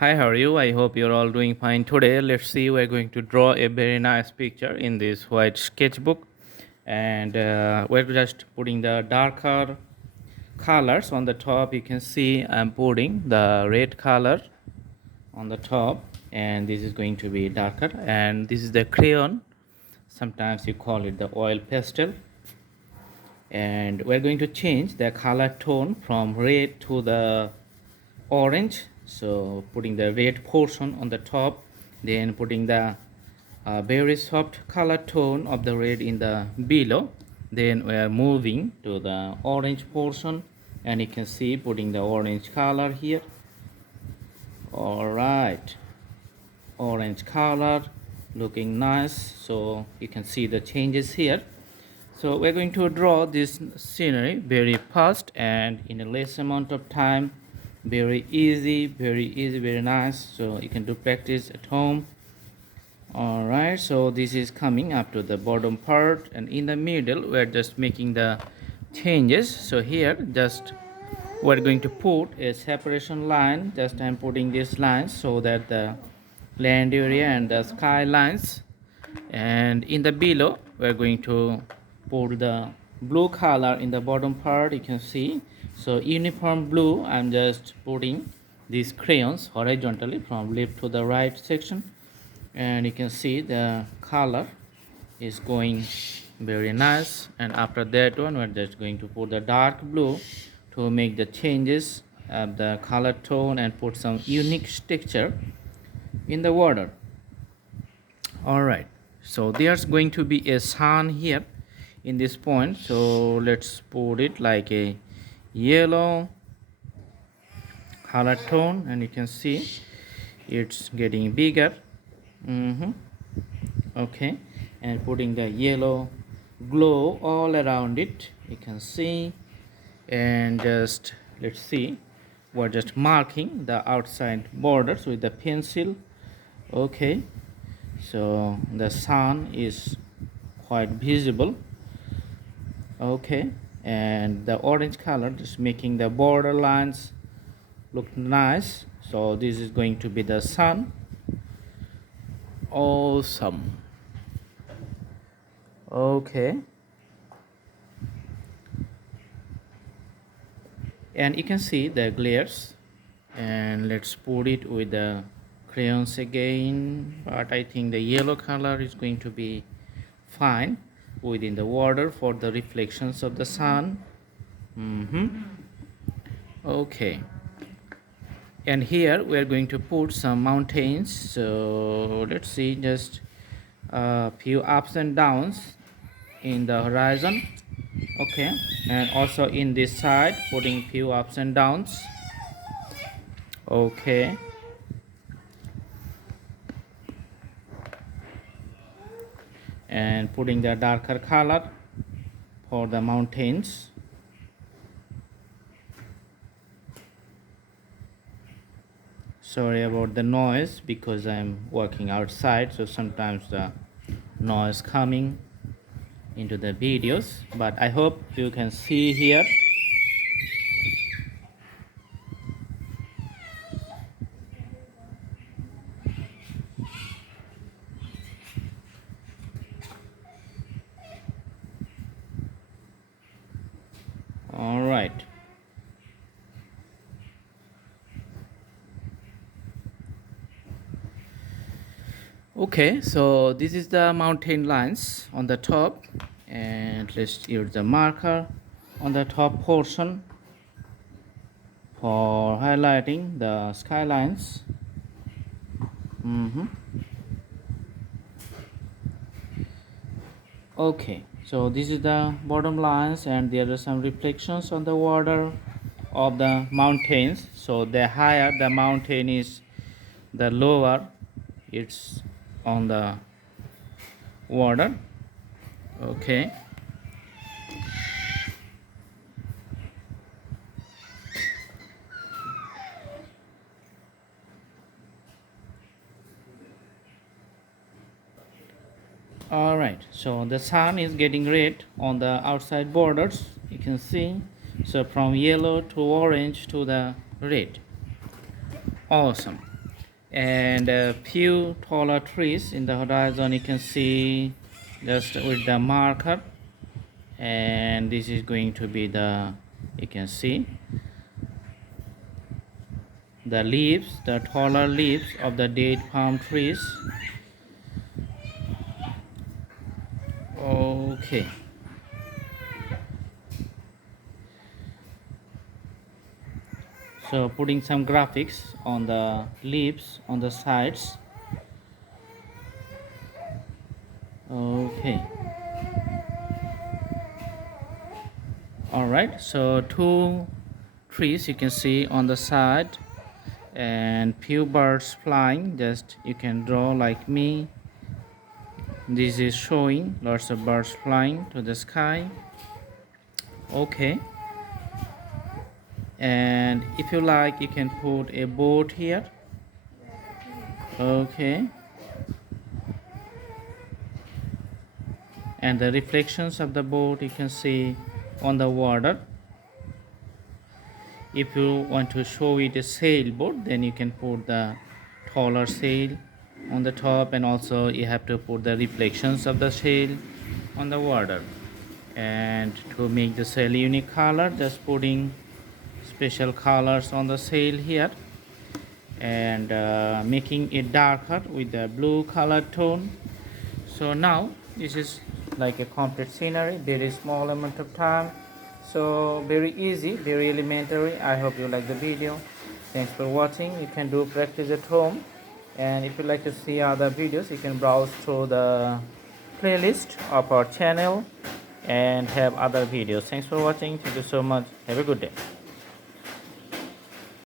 Hi, how are you? I hope you're all doing fine today. Let's see, we're going to draw a very nice picture in this white sketchbook, and we're just putting the darker colors on the top. You can see I'm putting the red color on the top, and this is going to be darker, and this is the crayon. Sometimes you call it the oil pastel, and we're going to change the color tone from red to the orange. So putting the red portion on the top, then putting the very soft color tone of the red in the below, then we are moving to the orange portion, and you can see putting the orange color here. All right, orange color looking nice, so you can see the changes here. So we're going to draw this scenery very fast and in a less amount of time. Very easy, very nice. So you can do practice at home. All right, so this is coming up to the bottom part, and in the middle we're just making the changes. So here just we're going to put a separation line. Just I'm putting this line so that the land area and the sky lines, and in the below we're going to put the blue color in the bottom part. You can see, so uniform blue. I'm just putting these crayons horizontally from left to the right section, and you can see the color is going very nice. And after that one, we're just going to put the dark blue to make the changes of the color tone and put some unique texture in the water. All right, so there's going to be a sun here in this point, so let's put it like a yellow color tone, and you can see it's getting bigger. Okay, and putting the yellow glow all around it, you can see. And just let's see, we're just marking the outside borders with the pencil. Okay, so the sun is quite visible. Okay, and the orange color just making the border lines look nice. So this is going to be the sun. Awesome. Okay, and you can see the glares, and let's put it with the crayons again, but I think the yellow color is going to be fine within the water for the reflections of the sun. Okay, and here we are going to put some mountains. So let's see, just a few ups and downs in the horizon. Okay, and also in this side putting few ups and downs. Okay, and putting the darker color for the mountains. Sorry about the noise because I'm working outside, so sometimes the noise coming into the videos, but I hope you can see here. All right, okay, so this is the mountain lines on the top, and let's use the marker on the top portion for highlighting the skylines. Okay, so this is the bottom lines, and there are some reflections on the water of the mountains. So the higher the mountain is, the lower it's on the water. Okay, all right, so the sun is getting red on the outside borders, you can see. So from yellow to orange to the red. Awesome. and a few taller trees in the horizon you can see just with the marker. And this is going to be the, you can see the leaves, the taller leaves of the date palm trees. Okay, so putting some graphics on the leaves on the sides. Okay, all right, so two trees you can see on the side and few birds flying. Just you can draw like me. This is showing lots of birds flying to the sky. Okay, and if you like you can put a boat here. Okay, and the reflections of the boat you can see on the water. If you want to show it a sailboat, then you can put the taller sail on the top, and also you have to put the reflections of the sail on the water. And to make the sail unique color, just putting special colors on the sail here, and making it darker with the blue color tone. So now this is like a complete scenery, very small amount of time, so very easy, very elementary. I hope you like the video. Thanks for watching. You can do practice at home, and if you like to see other videos you can browse through the playlist of our channel and have other videos. Thanks for watching. Thank you so much. Have a good day.